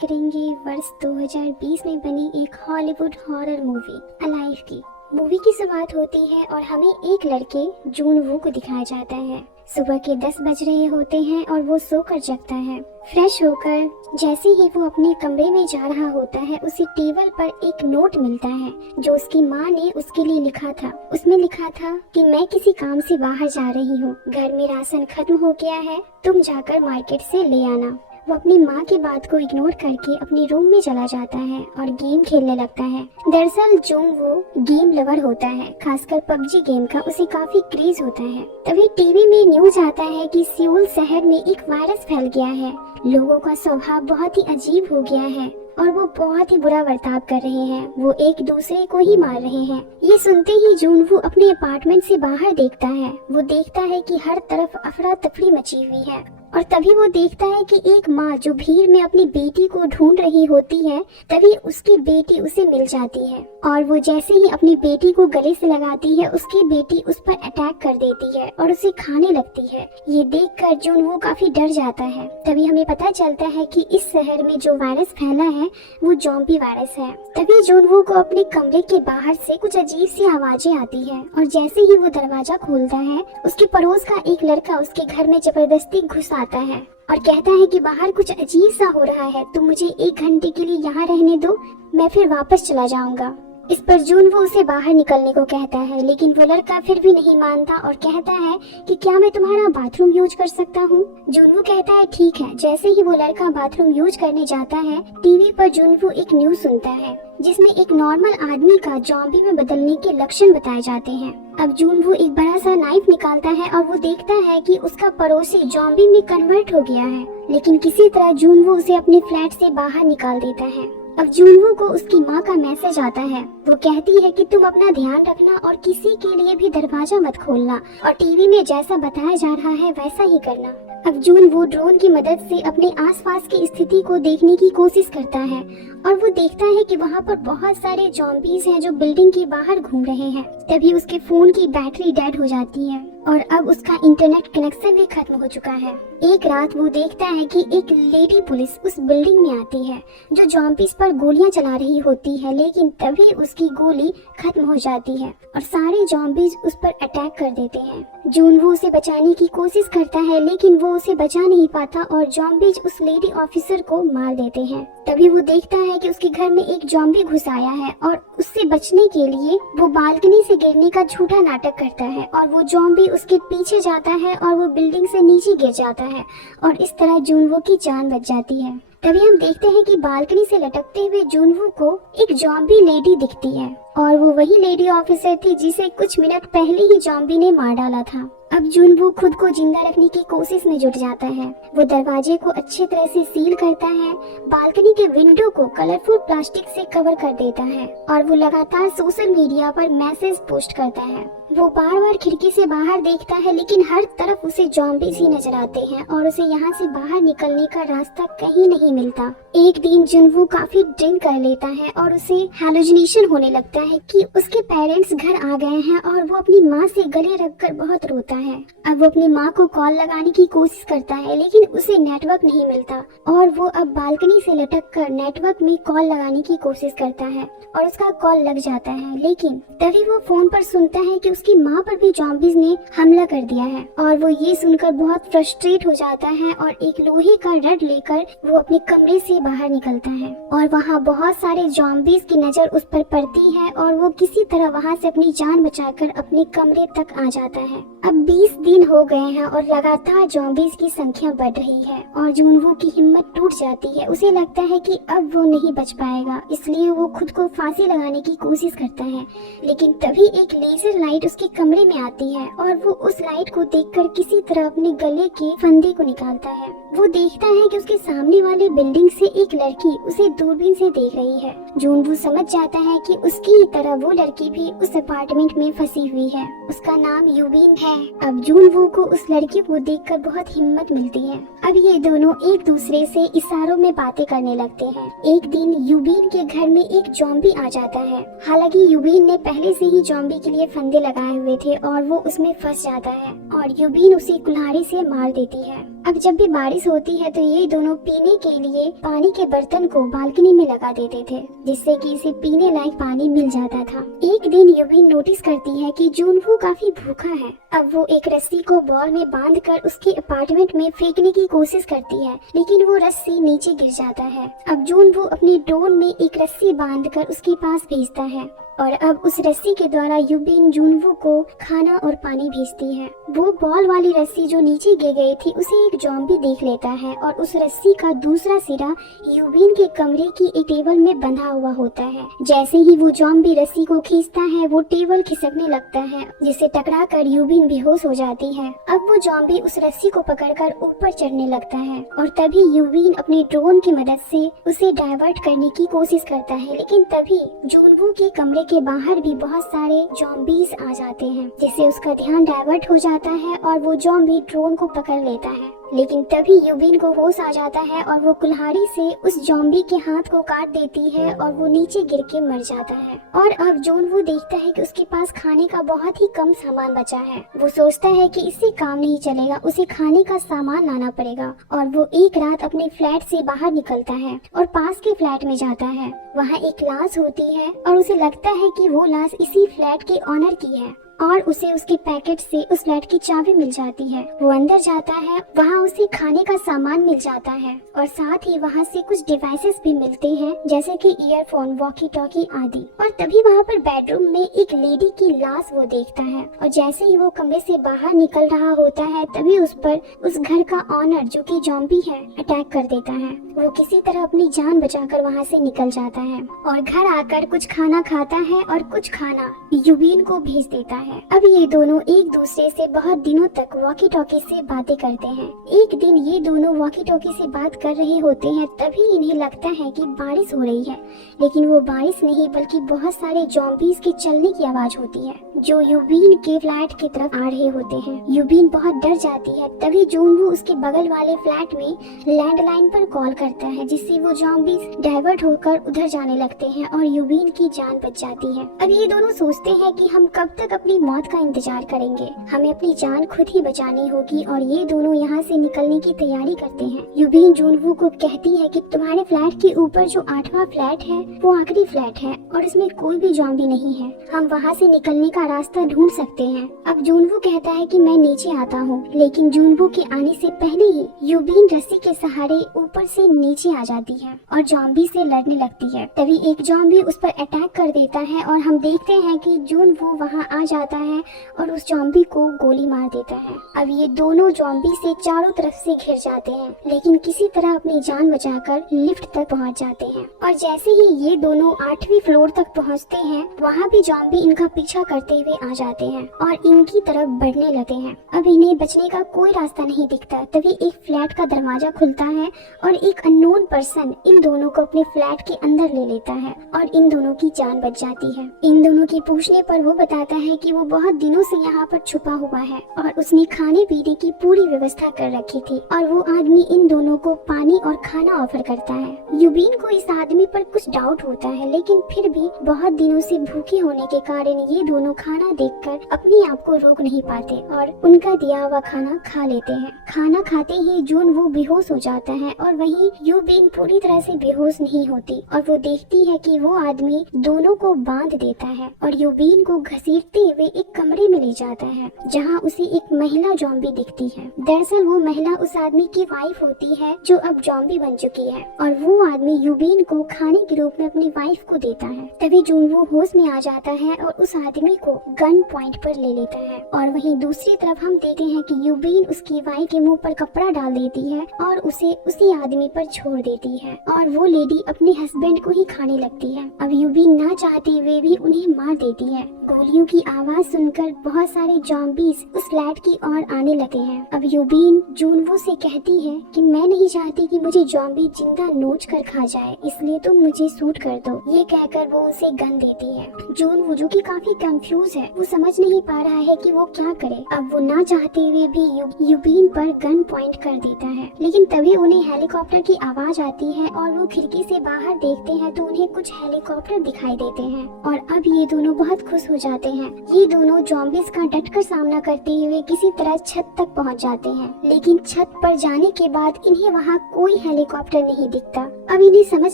करेंगे वर्ष 2020 में बनी एक हॉलीवुड हॉरर मूवी अलाइव की। मूवी की शुरुआत होती है और हमें एक लड़के जून वू को दिखाया जाता है। सुबह के 10 बज रहे होते हैं और वो सोकर जगता है। फ्रेश होकर जैसे ही वो अपने कमरे में जा रहा होता है, उसे टेबल पर एक नोट मिलता है जो उसकी माँ ने उसके लिए लिखा था। उसमें लिखा था कि मैं किसी काम से बाहर जा रही हूँ, घर में राशन खत्म हो गया है, तुम जाकर मार्केट से ले आना। वो अपनी माँ की बात को इग्नोर करके अपने रूम में चला जाता है और गेम खेलने लगता है। दरअसल जोंग वो गेम लवर होता है, खासकर पबजी गेम का उसे काफी क्रेज होता है। तभी टीवी में न्यूज आता है कि सियोल शहर में एक वायरस फैल गया है। लोगों का स्वभाव बहुत ही अजीब हो गया है और वो बहुत ही बुरा बर्ताव कर रहे हैं। वो एक दूसरे को ही मार रहे हैं। ये सुनते ही जूनवू अपने अपार्टमेंट से बाहर देखता है। वो देखता है कि हर तरफ अफरा तफरी मची हुई है और तभी वो देखता है कि एक माँ जो भीड़ में अपनी बेटी को ढूंढ रही होती है, तभी उसकी बेटी उसे मिल जाती है और वो जैसे ही अपनी बेटी को गले से लगाती है, उसकी बेटी उस पर अटैक कर देती है और उसे खाने लगती है। ये देखकर जूनवू काफी डर जाता है। तभी हमें पता चलता है कि इस शहर में जो वायरस फैला है वो ज़ॉम्बी वायरस है। तभी जूनवू को अपने कमरे के बाहर से कुछ अजीब सी आवाजें आती है और जैसे ही वो दरवाजा खोलता है, उसके पड़ोस का एक लड़का उसके घर में जबरदस्ती घुस आता है और कहता है कि बाहर कुछ अजीब सा हो रहा है, तुम मुझे 1 घंटे के लिए यहाँ रहने दो, मैं फिर वापस चला जाऊंगा। इस पर जूनवू उसे बाहर निकलने को कहता है, लेकिन वो लड़का फिर भी नहीं मानता और कहता है कि क्या मैं तुम्हारा बाथरूम यूज कर सकता हूँ। जूनवू कहता है ठीक है। जैसे ही वो लड़का बाथरूम यूज करने जाता है, टीवी पर जूनवू एक न्यूज सुनता है जिसमें एक नॉर्मल आदमी का ज़ॉम्बी में बदलने के लक्षण बताए जाते हैं। अब जूनवू एक बड़ा सा नाइफ निकालता है और वो देखता है कि उसका पड़ोसी ज़ॉम्बी में कन्वर्ट हो गया है, लेकिन किसी तरह जूनवू उसे अपने फ्लैट से बाहर निकाल देता है। अब जूनवू को उसकी माँ का मैसेज आता है। वो कहती है कि तुम अपना ध्यान रखना और किसी के लिए भी दरवाजा मत खोलना और टीवी में जैसा बताया जा रहा है वैसा ही करना। अब जूनवू ड्रोन की मदद से अपने आसपास की स्थिति को देखने की कोशिश करता है और वो देखता है कि वहाँ पर बहुत सारे ज़ॉम्बीज हैं जो बिल्डिंग के बाहर घूम रहे हैं। तभी उसके फोन की बैटरी डेड हो जाती है और अब उसका इंटरनेट कनेक्शन भी खत्म हो चुका है। एक रात वो देखता है कि एक लेडी पुलिस उस बिल्डिंग में आती है जो ज़ॉम्बीज पर गोलियां चला रही होती है, लेकिन तभी उसकी गोली खत्म हो जाती है और सारे ज़ॉम्बीज उस पर अटैक कर देते हैं। जूनवू उसे बचाने की कोशिश करता है, लेकिन वो उसे बचा नहीं पाता और ज़ॉम्बीज उस लेडी ऑफिसर को मार देते हैं। तभी वो देखता है कि उसके घर में एक ज़ॉम्बी घुस आया है और उससे बचने के लिए वो बालकनी से गिरने का झूठा नाटक करता है और वो ज़ॉम्बी उसके पीछे जाता है और वो बिल्डिंग से नीचे गिर जाता है और इस तरह जूनवू की जान बच जाती है। तभी हम देखते हैं कि बालकनी से लटकते हुए जूनवू को एक ज़ॉम्बी लेडी दिखती है और वो वही लेडी ऑफिसर थी जिसे कुछ मिनट पहले ही ज़ॉम्बी ने मार डाला था। अब जूनवू खुद को जिंदा रखने की कोशिश में जुट जाता है। वो दरवाजे को अच्छी तरह से सील करता है, बालकनी के विंडो को कलरफुल प्लास्टिक से कवर कर देता है और वो लगातार सोशल मीडिया पर मैसेज पोस्ट करता है। वो बार बार खिड़की से बाहर देखता है, लेकिन हर तरफ उसे ज़ॉम्बीज ही नजर आते हैं और उसे यहाँ से बाहर निकलने का रास्ता कहीं नहीं मिलता। एक दिन जूनवू काफी ड्रिंक कर लेता है और उसे हैलुसिनेशन होने लगता है कि उसके पेरेंट्स घर आ गए हैं और वो अपनी माँ से गले रखकर बहुत रोता है। अब वो अपनी माँ को कॉल लगाने की कोशिश करता है, लेकिन उसे नेटवर्क नहीं मिलता और वो अब बालकनी से लटक कर नेटवर्क में कॉल लगाने की कोशिश करता है और उसका कॉल लग जाता है। लेकिन तभी वो फोन पर सुनता है कि उसकी माँ पर भी ज़ॉम्बीज ने हमला कर दिया है और वो ये सुनकर बहुत फ्रस्ट्रेट हो जाता है और एक लोहे का रड लेकर वो अपने कमरे से बाहर निकलता है और वहाँ बहुत सारे ज़ॉम्बीज की नजर उस पर पड़ती है और वो किसी तरह वहाँ से अपनी जान बचाकर अपने कमरे तक आ जाता है। अब 20 दिन हो गए हैं और लगातार ज़ॉम्बीज की संख्या बढ़ रही है और जूनवू की हिम्मत टूट जाती है। उसे लगता है कि अब वो नहीं बच पाएगा, इसलिए वो खुद को फांसी लगाने की कोशिश करता है। लेकिन तभी एक लेजर लाइट उसके कमरे में आती है और वो उस लाइट को देखकर किसी तरह अपने गले के फंदे को निकालता है। वो देखता है कि उसके सामने वाली बिल्डिंग से एक लड़की उसे दूरबीन से देख रही है। जूनवू समझ जाता है कि उसकी ही तरह वो लड़की भी उस अपार्टमेंट में फंसी हुई है। उसका नाम यूबीन है। अब जूनवू को उस लड़की को देखकर बहुत हिम्मत मिलती है। अब ये दोनों एक दूसरे से इशारों में बातें करने लगते हैं। एक दिन यूबीन के घर में एक ज़ॉम्बी आ जाता है। हालांकि यूबीन ने पहले से ही ज़ॉम्बी के लिए फंदे लगाए हुए थे और वो उसमें फंस जाता है और यूबीन उसे कुल्हाड़ी से मार देती है। अब जब भी बारिश होती है तो ये दोनों पीने के लिए पानी के बर्तन को बालकनी में लगा देते थे, जिससे कि इसे पीने लायक पानी मिल जाता था। एक दिन यूबीन नोटिस करती है कि जूनवू काफी भूखा है। अब वो एक रस्सी को बॉल में बांधकर उसके अपार्टमेंट में फेंकने की कोशिश करती है, लेकिन वो रस्सी नीचे गिर जाता है। अब जूनवू अपने ड्रोन में एक रस्सी बांधकर उसके पास भेजता है और अब उस रस्सी के द्वारा यूबीन जूनवू को खाना और पानी भेजती है। वो बॉल वाली रस्सी जो नीचे गिर गई थी उसे एक ज़ॉम्बी देख लेता है और उस रस्सी का दूसरा सिरा यूबीन के कमरे की एक टेबल में बंधा हुआ होता है। जैसे ही वो ज़ॉम्बी रस्सी को खींचता है वो टेबल खिसकने लगता है, जिसे टकरा कर यूबीन बेहोश हो जाती है। अब वो ज़ॉम्बी उस रस्सी को पकड़कर ऊपर चढ़ने लगता है और तभी यूबीन अपने ड्रोन की मदद से उसे डाइवर्ट करने की कोशिश करता है, लेकिन तभी जूनवू के कमरे के बाहर भी बहुत सारे ज़ॉम्बीज आ जाते हैं, जिससे उसका ध्यान डाइवर्ट हो जाता है और वो ज़ॉम्बी ड्रोन को पकड़ लेता है। लेकिन तभी यूबीन को होश आ जाता है और वो कुल्हाड़ी से उस ज़ॉम्बी के हाथ को काट देती है और वो नीचे गिर के मर जाता है। और अब जूनवू देखता है कि उसके पास खाने का बहुत ही कम सामान बचा है। वो सोचता है कि इससे काम नहीं चलेगा, उसे खाने का सामान लाना पड़ेगा और वो एक रात अपने फ्लैट से बाहर निकलता है और पास के फ्लैट में जाता है। वहाँ एक लाश होती है और उसे लगता है कि वो लाश इसी फ्लैट के ऑनर की है और उसे उसके पैकेट से उस फ्लैट की चाबी मिल जाती है। वो अंदर जाता है, वहाँ उसे खाने का सामान मिल जाता है और साथ ही वहाँ से कुछ डिवाइसेस भी मिलते हैं, जैसे कि ईयरफोन, वॉकी टॉकी आदि। और तभी वहाँ पर बेडरूम में एक लेडी की लाश वो देखता है और जैसे ही वो कमरे से बाहर निकल रहा होता है तभी उस पर उस घर का ऑनर, जो कि ज़ॉम्बी है, अटैक कर देता है। वो किसी तरह अपनी जान बचाकर वहाँ से निकल जाता है और घर आकर कुछ खाना खाता है और कुछ खाना यूबीन को भेज देता है। अब ये दोनों एक दूसरे से बहुत दिनों तक वॉकी टॉकी से बातें करते हैं। एक दिन ये दोनों वॉकी टॉकी से बात कर रहे होते हैं, तभी इन्हें लगता है कि बारिश हो रही है, लेकिन वो बारिश नहीं बल्कि बहुत सारे ज़ॉम्बीज के चलने की आवाज होती है जो यूबीन के फ्लैट की तरफ आ रहे होते हैं। यूबीन बहुत डर जाती है। तभी जूनवू उसके बगल वाले फ्लैट में लैंडलाइन पर कॉल करता है, जिससे वो ज़ॉम्बीज डाइवर्ट होकर उधर जाने लगते हैं और यूबीन की जान बच जाती है। अब ये दोनों सोचते हैं कि हम कब तक अपनी मौत का इंतजार करेंगे, हमें अपनी जान खुद ही बचानी होगी और ये दोनों यहाँ से निकलने की तैयारी करते हैं। यूबीन जूनवू को कहती है कि तुम्हारे फ्लैट के ऊपर जो 8वां फ्लैट है वो आखिरी फ्लैट है और इसमें कोई भी ज़ॉम्बी नहीं है, हम वहाँ से निकलने का रास्ता ढूंढ सकते हैं। अब जूनवू कहता है कि मैं नीचे आता हूँ, लेकिन जूनवू के आने से पहले ही यूबीन रस्सी के सहारे ऊपर से नीचे आ जाती है और ज़ॉम्बी से लड़ने लगती है। तभी एक ज़ॉम्बी उस पर अटैक कर देता है और हम देखते हैं कि जूनवू वहाँ आ जाता है और उस ज़ॉम्बी को गोली मार देता है। अब ये दोनों ज़ॉम्बी से चारों तरफ से घिर जाते हैं, लेकिन किसी तरह अपनी जान बचाकर लिफ्ट तक पहुंच जाते हैं। और जैसे ही ये दोनों 8वीं फ्लोर तक पहुंचते हैं, वहाँ भी ज़ॉम्बी इनका पीछा करते हुए आ जाते हैं और इनकी तरफ बढ़ने लगते हैं। अब इन्हें बचने का कोई रास्ता नहीं दिखता। तभी एक फ्लैट का दरवाजा खुलता है और एक अननोन पर्सन इन दोनों को अपने फ्लैट के अंदर ले लेता है और इन दोनों की जान बच जाती है। इन दोनों की पूछने पर वो बताता है कि वो बहुत दिनों से यहाँ पर छुपा हुआ है और उसने खाने पीने की पूरी व्यवस्था कर रखी थी और वो आदमी इन दोनों को पानी और खाना ऑफर करता है। यूबीन को इस आदमी पर कुछ डाउट होता है, लेकिन फिर भी बहुत दिनों से भूखे होने के कारण ये दोनों खाना देखकर अपने आप को रोक नहीं पाते और उनका दिया हुआ खाना खा लेते हैं। खाना खाते ही जूनवू बेहोश हो जाता है और वहीं यूबीन पूरी तरह से बेहोश नहीं होती और वो देखती है कि वो आदमी दोनों को बांध देता है और यूबीन को घसीटते हुए एक कमरे में ले जाता है, जहाँ उसे एक महिला ज़ॉम्बी दिखती है। दरअसल वो महिला उस आदमी की वाइफ होती है जो अब ज़ॉम्बी बन चुकी है और वो आदमी यूबीन को खाने के रूप में अपनी वाइफ को देता है। तभी जूनवू होश में आ जाता है और उस आदमी को गन पॉइंट पर ले लेता है और वहीं दूसरी तरफ हम देखते हैं कि यूबीन उसकी वाइफ के मुंह पर कपड़ा डाल देती है और उसे उसी आदमी पर छोड़ देती है और वो लेडी अपने हस्बैंड को ही खाने लगती है। अब यूबीन ना चाहते हुए भी उन्हें मार देती है। गोलियों की आवाज सुनकर बहुत सारे ज़ॉम्बीज उस फ्लैट की ओर आने लगे हैं। अब यूबीन जूनवू से कहती है कि मैं नहीं चाहती कि मुझे ज़ॉम्बी जिंदा नोच कर खा जाए, इसलिए तुम मुझे शूट कर दो। ये कहकर वो उसे गन देती है। जूनवू, जो कि काफी कंफ्यूज है, वो समझ नहीं पा रहा है कि वो क्या करे। अब वो ना चाहते हुए भी यूबीन पर गन पॉइंट कर देता है, लेकिन तभी उन्हें हेलीकॉप्टर की आवाज आती है और वो खिड़की से बाहर देखते हैं तो उन्हें कुछ हेलीकॉप्टर दिखाई देते हैं और अब ये दोनों बहुत खुश हो जाते हैं। ये ये दोनों जॉम्बीज का डटकर सामना करते हुए किसी तरह छत तक पहुंच जाते हैं, लेकिन छत पर जाने के बाद इन्हें वहां कोई हेलीकॉप्टर नहीं दिखता। अब इन्हें समझ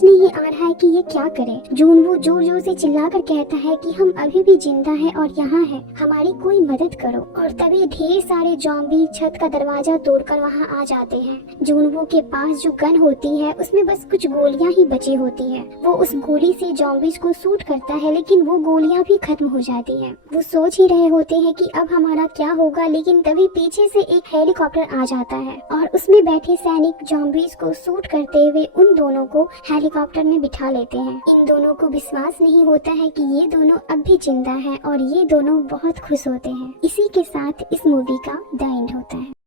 नहीं आ रहा है कि ये क्या करे। जूनवू जोर जोर से चिल्लाकर कहता है कि हम अभी भी जिंदा हैं और यहाँ हैं, हमारी कोई मदद करो। और तभी ढेर सारे जॉम्बी छत का दरवाजा तोड़कर वहाँ आ जाते हैं। जूनवू के पास जो गन होती है उसमें बस कुछ गोलियां ही बची होती है। वो उस गोली से जॉम्बीज को शूट करता है, लेकिन वो गोलियां भी खत्म हो जाती हैं। वो सोच ही रहे होते हैं कि अब हमारा क्या होगा, लेकिन तभी पीछे से एक हेलीकॉप्टर आ जाता है और उसमें बैठे सैनिक जॉम्बीज को शूट करते हुए उन दोनों को हेलीकॉप्टर में बिठा लेते हैं। इन दोनों को विश्वास नहीं होता है कि ये दोनों अब भी जिंदा हैं और ये दोनों बहुत खुश होते हैं। इसी के साथ इस मूवी का द एंड होता है।